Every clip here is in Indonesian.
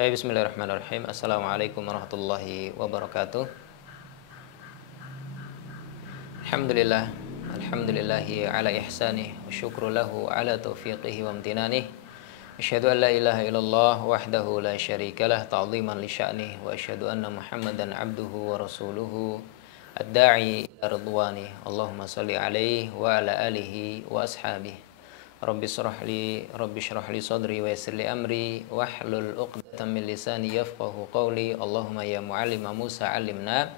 Baik, bismillahirrahmanirrahim. Assalamualaikum warahmatullahi wabarakatuh. Alhamdulillah, alhamdulillahi ala ihsanih, wa syukru lahu ala taufiqihi wa amtinanih. Asyhadu an la ilaha illallah wahdahu la syarikalah ta'ziman li sya'nih, wa asyhadu anna Muhammadan abduhu wa rasuluhu ad-da'i ila ridwani. Allahumma shalli alaihi wa ala alihi wa ashabihi. Rabbi shrah li sadri wa yassir li amri wahlul 'uqdatam min lisani yafqahu qawli. Allahumma ya mu'allima Musa 'allimna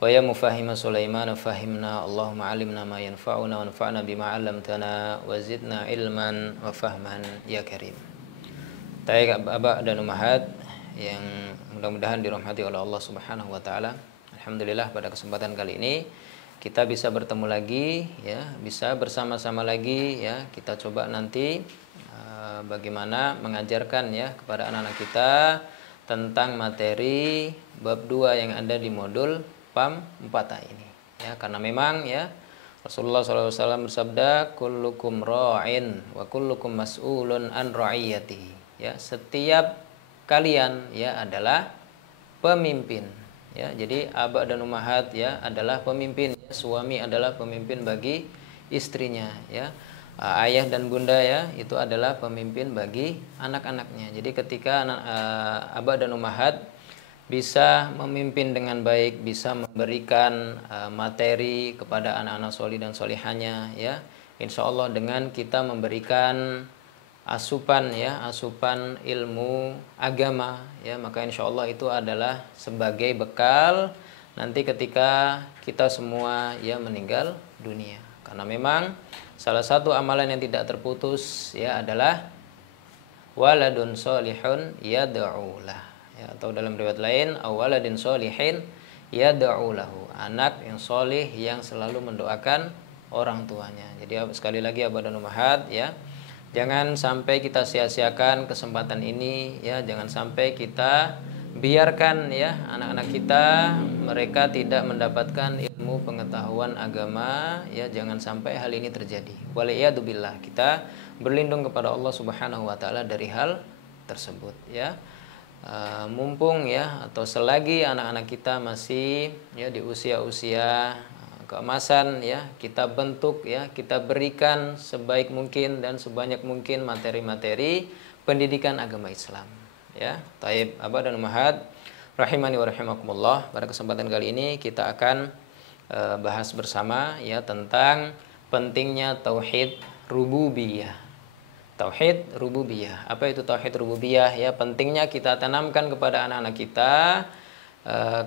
wa ya mufahhima Sulaiman fahimna. Allahumma 'allimna ma yanfa'una wanfa'na bima 'allamtana wa zidna ilman wa fahman ya karim. Baik Abah dan Ummahat yang mudah-mudahan dirahmati oleh Allah Subhanahu wa taala. Alhamdulillah pada kesempatan kali ini kita bisa bertemu lagi ya, bisa bersama-sama lagi ya. Kita coba nanti bagaimana mengajarkan ya kepada anak-anak kita tentang materi bab 2 yang ada di modul PAM 4A ini ya, karena memang ya Rasulullah SAW bersabda kullukum ra'in wa kullukum mas'ulun an ra'iyatihi ya, setiap kalian ya adalah pemimpin. Ya, jadi abah dan ummahat ya adalah pemimpin, ya. Suami adalah pemimpin bagi istrinya, ya. Ayah dan bunda ya itu adalah pemimpin bagi anak-anaknya. Jadi ketika abah dan ummahat bisa memimpin dengan baik, bisa memberikan materi kepada anak-anak solih dan solihanya, ya, insya Allah dengan kita memberikan asupan ya, asupan ilmu agama ya, maka insya Allah itu adalah sebagai bekal nanti ketika kita semua ya meninggal dunia. Karena memang salah satu amalan yang tidak terputus ya adalah waladun solihun yad'ulah ya, atau dalam riwayat lain awaladin solihin yad'ulahu, anak yang solih yang selalu mendoakan orang tuanya. Jadi sekali lagi abah dan ummahat ya, jangan sampai kita sia-siakan kesempatan ini ya, jangan sampai kita biarkan ya anak-anak kita mereka tidak mendapatkan ilmu pengetahuan agama ya, jangan sampai hal ini terjadi. Waliyadzubillah, kita berlindung kepada Allah Subhanahu wa taala dari hal tersebut ya. Mumpung ya atau selagi anak-anak kita masih ya di usia-usia keemasan ya, kita bentuk ya, kita berikan sebaik mungkin dan sebanyak mungkin materi-materi pendidikan agama Islam ya. Taib abah dan ummahat rahimani wa rahimakumullah, pada kesempatan kali ini kita akan bahas bersama ya tentang pentingnya tauhid rububiyah. Tauhid rububiyah. Apa itu tauhid rububiyah ya? Pentingnya kita tanamkan kepada anak-anak kita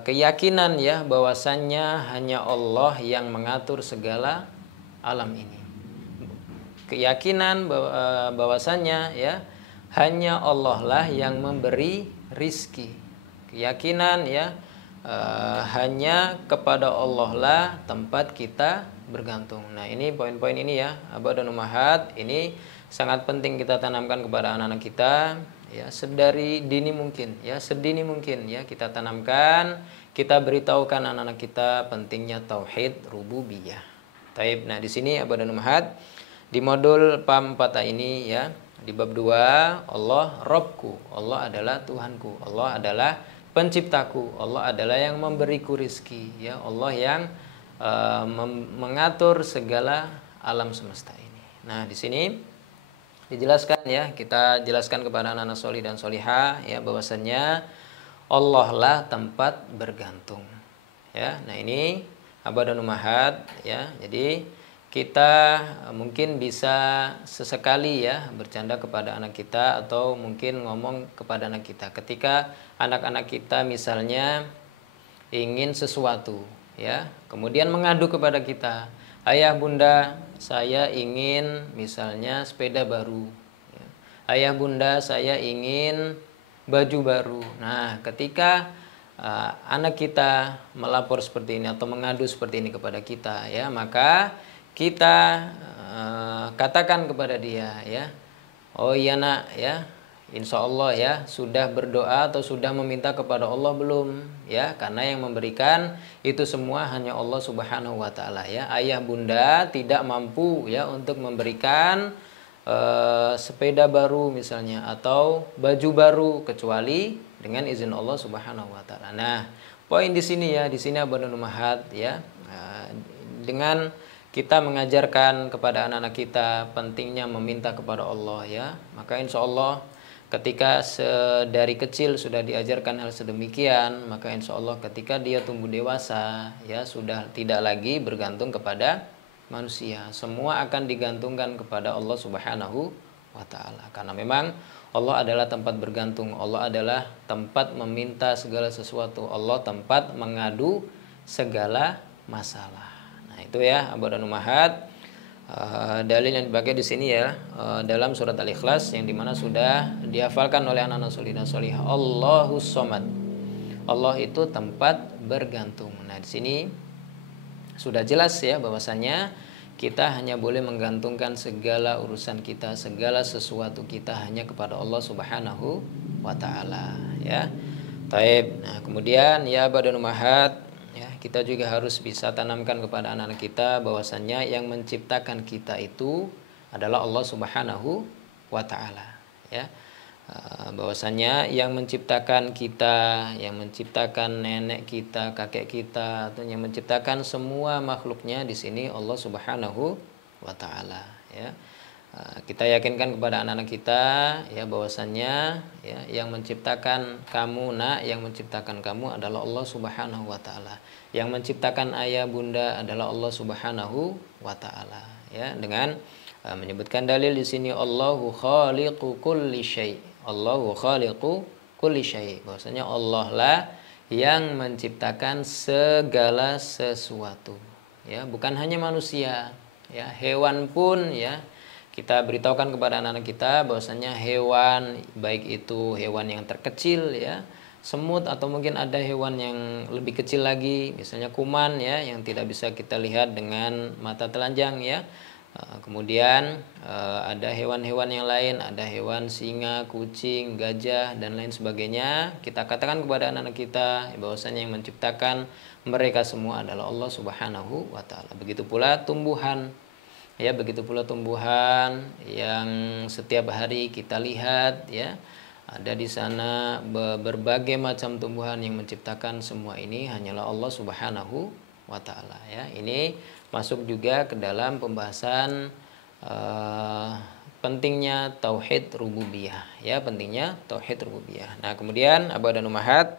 keyakinan ya bahwasannya hanya Allah yang mengatur segala alam ini. Keyakinan bahwasannya ya hanya Allah lah yang memberi rizki. Keyakinan ya hanya kepada Allah lah tempat kita bergantung. Nah ini poin-poin ini ya abah dan ummahat, ini sangat penting kita tanamkan kepada anak-anak kita ya, sedari dini mungkin ya, sedini mungkin ya kita tanamkan, kita beritahukan anak-anak kita pentingnya tauhid rububiyah. Taib. Nah di sini abah dan ummahat di modul PAM 4A ini ya, di bab 2 Allah Rabbku, Allah adalah Tuhanku, Allah adalah penciptaku, Allah adalah yang memberiku rizki ya, Allah yang mengatur segala alam semesta ini. Nah di sini dijelaskan ya, kita jelaskan kepada anak-anak solih dan solihah ya bahwasannya Allah lah tempat bergantung ya. Nah ini abah dan ummahat ya, jadi kita mungkin bisa sesekali ya bercanda kepada anak kita atau mungkin ngomong kepada anak kita ketika anak-anak kita misalnya ingin sesuatu ya, kemudian mengadu kepada kita, ayah bunda saya ingin misalnya sepeda baru ya. Ayah bunda saya ingin baju baru. Nah ketika anak kita melapor seperti ini atau mengadu seperti ini kepada kita ya, maka kita katakan kepada dia ya, oh iya nak ya, insya Allah ya sudah berdoa atau sudah meminta kepada Allah belum ya, karena yang memberikan itu semua hanya Allah Subhanahu wa taala ya. Ayah bunda tidak mampu ya untuk memberikan sepeda baru misalnya atau baju baru kecuali dengan izin Allah Subhanahu wa taala. Nah, poin di sini ya, di sini Abadul Ummahat ya, dengan kita mengajarkan kepada anak-anak kita pentingnya meminta kepada Allah ya, maka insya Allah ketika dari kecil sudah diajarkan hal sedemikian, maka insya Allah ketika dia tumbuh dewasa ya sudah tidak lagi bergantung kepada manusia. Semua akan digantungkan kepada Allah Subhanahu wa taala. Karena memang Allah adalah tempat bergantung, Allah adalah tempat meminta segala sesuatu, Allah tempat mengadu segala masalah. Nah, itu ya Abadul Ummahat. Dalil yang dipakai di sini ya dalam surat Al-Ikhlas yang dimana sudah dihafalkan oleh anak-anak solih dan solihah. Allahus Somad. Allah itu tempat bergantung. Nah, di sini sudah jelas ya bahwasanya kita hanya boleh menggantungkan segala urusan kita, segala sesuatu kita hanya kepada Allah Subhanahu wa taala ya. Taib. Nah, kemudian ya Abadul Ummahat ya, kita juga harus bisa tanamkan kepada anak-anak kita bahwasannya yang menciptakan kita itu adalah Allah Subhanahu wa taala ya. Bahwasanya yang menciptakan kita, yang menciptakan nenek kita, kakek kita, atau yang menciptakan semua makhluknya di sini Allah Subhanahu wa taala ya. Kita yakinkan kepada anak-anak kita ya bahwasannya ya yang menciptakan kamu nak, yang menciptakan kamu adalah Allah Subhanahu wa taala. Yang menciptakan ayah bunda adalah Allah Subhanahu wa taala ya, dengan menyebutkan dalil di sini Allahu khaliqu kulli syai'. Allahu khaliqu kulli syai'. Bahwasanya Allah lah yang menciptakan segala sesuatu ya, bukan hanya manusia ya, hewan pun ya. Kita beritahukan kepada anak-anak kita bahwasanya hewan, baik itu hewan yang terkecil ya, semut atau mungkin ada hewan yang lebih kecil lagi, misalnya kuman ya, yang tidak bisa kita lihat dengan mata telanjang ya. Kemudian ada hewan-hewan yang lain, ada hewan singa, kucing, gajah dan lain sebagainya. Kita katakan kepada anak-anak kita bahwasanya yang menciptakan mereka semua adalah Allah Subhanahu wa taala. Begitu pula tumbuhan. Ya, begitu pula tumbuhan yang setiap hari kita lihat ya. Ada di sana berbagai macam tumbuhan, yang menciptakan semua ini hanyalah Allah Subhanahu wa taala ya. Ini masuk juga ke dalam pembahasan pentingnya tauhid rububiyah ya, pentingnya tauhid rububiyah. Nah, kemudian Abadul Ummahat,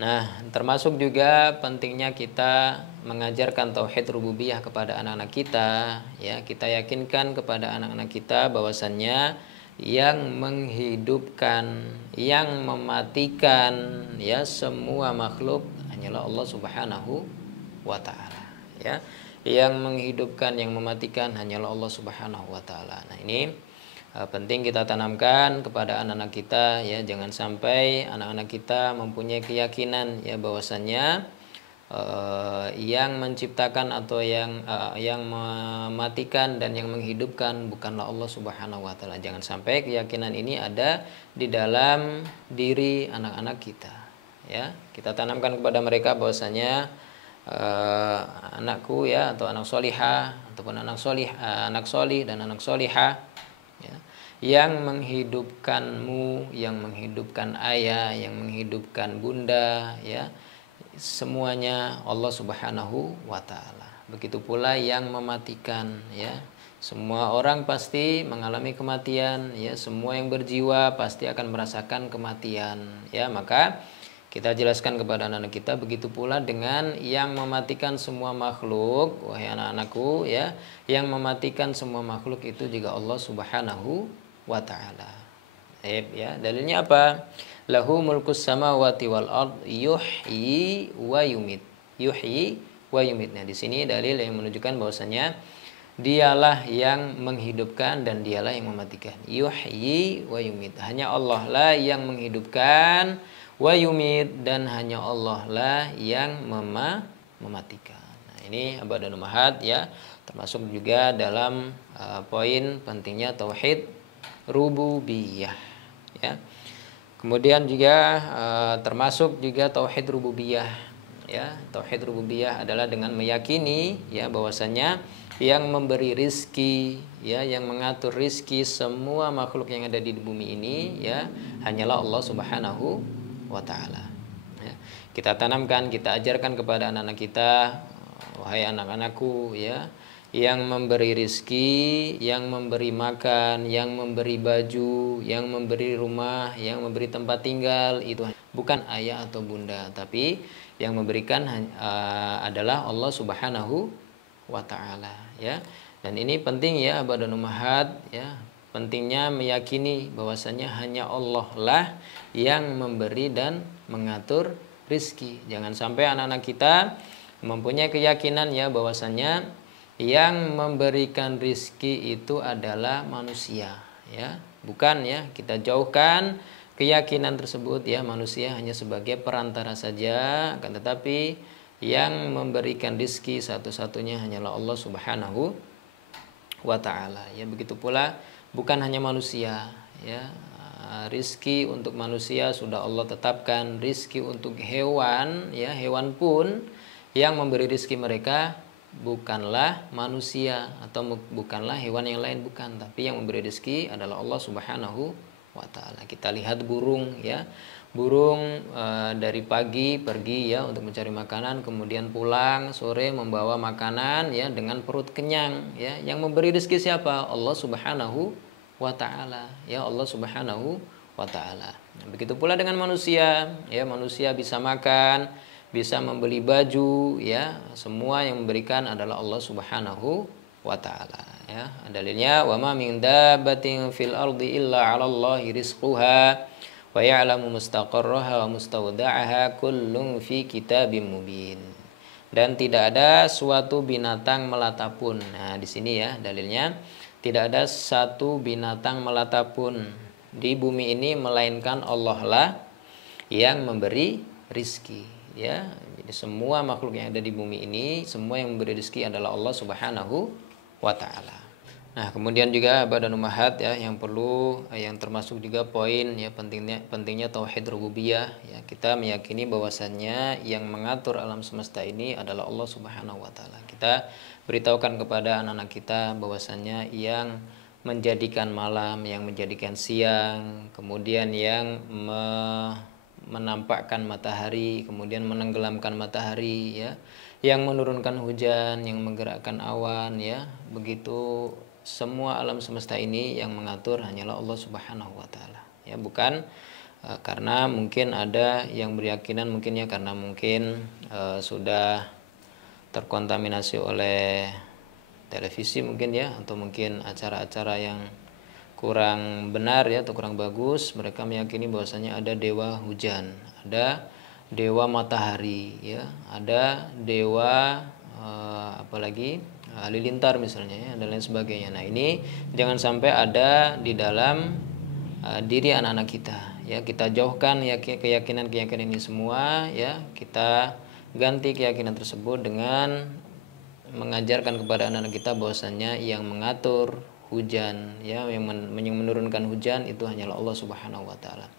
nah termasuk juga pentingnya kita mengajarkan tauhid rububiyah kepada anak-anak kita ya. Kita yakinkan kepada anak-anak kita bahwasannya yang menghidupkan, yang mematikan ya semua makhluk hanyalah Allah Subhanahu wa taala ya. Yang menghidupkan, yang mematikan hanyalah Allah Subhanahu wa taala. Nah, ini penting kita tanamkan kepada anak-anak kita ya. Jangan sampai anak-anak kita mempunyai keyakinan ya bahwasannya yang menciptakan atau yang mematikan dan yang menghidupkan bukanlah Allah Subhanahu wa taala. Jangan sampai keyakinan ini ada di dalam diri anak-anak kita ya. Kita tanamkan kepada mereka bahwasanya anakku ya, atau anak solihah ataupun anak solih dan anak solihah ya, yang menghidupkanmu, yang menghidupkan ayah, yang menghidupkan bunda ya, semuanya Allah Subhanahu wa taala. Begitu pula yang mematikan ya. Semua orang pasti mengalami kematian ya, semua yang berjiwa pasti akan merasakan kematian ya. Maka kita jelaskan kepada anak-anak kita, begitu pula dengan yang mematikan semua makhluk, wahai anak-anakku ya, yang mematikan semua makhluk itu juga Allah Subhanahu wa taala. Ya, dalilnya apa? Lahu mulkus samawati wal ard yuhyi wa yumit. Yuhyi wa yumit. Nah, di sini dalil yang menunjukkan bahwasanya dialah yang menghidupkan dan dialah yang mematikan. Yuhyi wa yumit. Hanya Allah lah yang menghidupkan, wa yumit, dan hanya Allah lah yang mematikan. Nah, ini Abadul Ummahat ya, termasuk juga dalam poin pentingnya tauhid rububiyah ya. Kemudian juga termasuk juga tauhid rububiyah ya. Tauhid rububiyah adalah dengan meyakini ya bahwasanya yang memberi rizki, ya, yang mengatur rizki semua makhluk yang ada di bumi ini, ya, hanyalah Allah Subhanahu wa Ta'ala. Ya. Kita tanamkan, kita ajarkan kepada anak-anak kita, wahai anak-anakku, ya, yang memberi rizki, yang memberi makan, yang memberi baju, yang memberi rumah, yang memberi tempat tinggal, itu bukan ayah atau bunda, tapi yang memberikan adalah Allah Subhanahu wa Ta'ala, ya. Dan ini penting ya Abad dan Ummahat, ya. Pentingnya meyakini bahwasanya hanya Allah lah yang memberi dan mengatur rizki. Jangan sampai anak-anak kita mempunyai keyakinan ya bahwasanya yang memberikan rizki itu adalah manusia, ya. Bukan, ya. Kita jauhkan keyakinan tersebut, ya. Manusia hanya sebagai perantara saja, akan tetapi yang memberikan rizki satu-satunya hanyalah Allah Subhanahu wa Ta'ala, ya. Begitu pula bukan hanya manusia, ya. Rizki untuk manusia sudah Allah tetapkan, rizki untuk hewan, ya, hewan pun yang memberi rizki mereka bukanlah manusia atau bukanlah hewan yang lain, bukan, tapi yang memberi rizki adalah Allah Subhanahu wa Ta'ala. Kita lihat burung, ya. Burung dari pagi pergi, ya, untuk mencari makanan, kemudian pulang sore membawa makanan, ya, dengan perut kenyang, ya. Yang memberi rezeki siapa? Allah Subhanahu wa Ta'ala, ya, Allah Subhanahu wa Ta'ala. Begitu pula dengan manusia, ya. Manusia bisa makan, bisa membeli baju, ya. Semua yang memberikan adalah Allah Subhanahu wa Ta'ala, ya. Dalilnya wa ma min dabbatin fil ardi illa 'alallahi rizquha wa ya'lamu mustaqarraha wa mustawda'aha kullun fi kitabim mubin. Dan tidak ada suatu binatang melata pun. Nah, di sini ya dalilnya, tidak ada satu binatang melata pun di bumi ini melainkan Allah lah yang memberi rizki, ya. Jadi semua makhluk yang ada di bumi ini, semua yang memberi rizki adalah Allah Subhanahu wa Ta'ala. Nah, kemudian juga Abad dan Ummahat, ya, yang perlu, yang termasuk juga poin, ya, pentingnya tauhid rububiyah, ya. Kita meyakini bahwasannya yang mengatur alam semesta ini adalah Allah Subhanahu wa Ta'ala. Kita beritahukan kepada anak-anak kita bahwasannya yang menjadikan malam, yang menjadikan siang, kemudian yang menampakkan matahari, kemudian menenggelamkan matahari, ya, yang menurunkan hujan, yang menggerakkan awan, ya. Begitu semua alam semesta ini yang mengatur hanyalah Allah Subhanahu wa Ta'ala, ya. Bukan karena mungkin ada yang berkeyakinan mungkin, ya, karena mungkin sudah terkontaminasi oleh televisi mungkin, ya, atau mungkin acara-acara yang kurang benar, ya, atau kurang bagus, mereka meyakini bahwasanya ada dewa hujan, ada dewa matahari, ya, ada dewa apalagi halilintar misalnya, ya, dan lain sebagainya. Nah, ini jangan sampai ada di dalam diri anak-anak kita, ya. Kita jauhkan, ya, keyakinan-keyakinan ini semua, ya. Kita ganti keyakinan tersebut dengan mengajarkan kepada anak-anak kita bahwasanya yang mengatur hujan, ya, yang menurunkan hujan itu hanyalah Allah Subhanahu wa Ta'ala.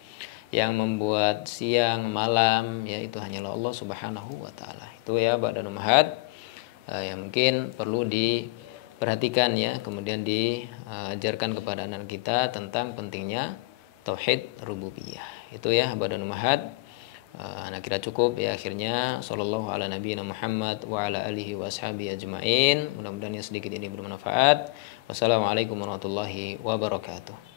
Yang membuat siang malam, ya, itu hanyalah Allah Subhanahu wa Ta'ala. Itu, ya, Abad dan Ummahat, yang mungkin perlu diperhatikan, ya, kemudian diajarkan kepada anak kita tentang pentingnya tauhid rububiyah. Itu, ya, Abad dan Ummahat. Anak kira cukup, ya. Akhirnya sallallahu ala nabiyina Muhammad wa ala alihi wa ashabihi ajmain. Mudah-mudahan yang sedikit ini bermanfaat. Wassalamualaikum warahmatullahi wabarakatuh.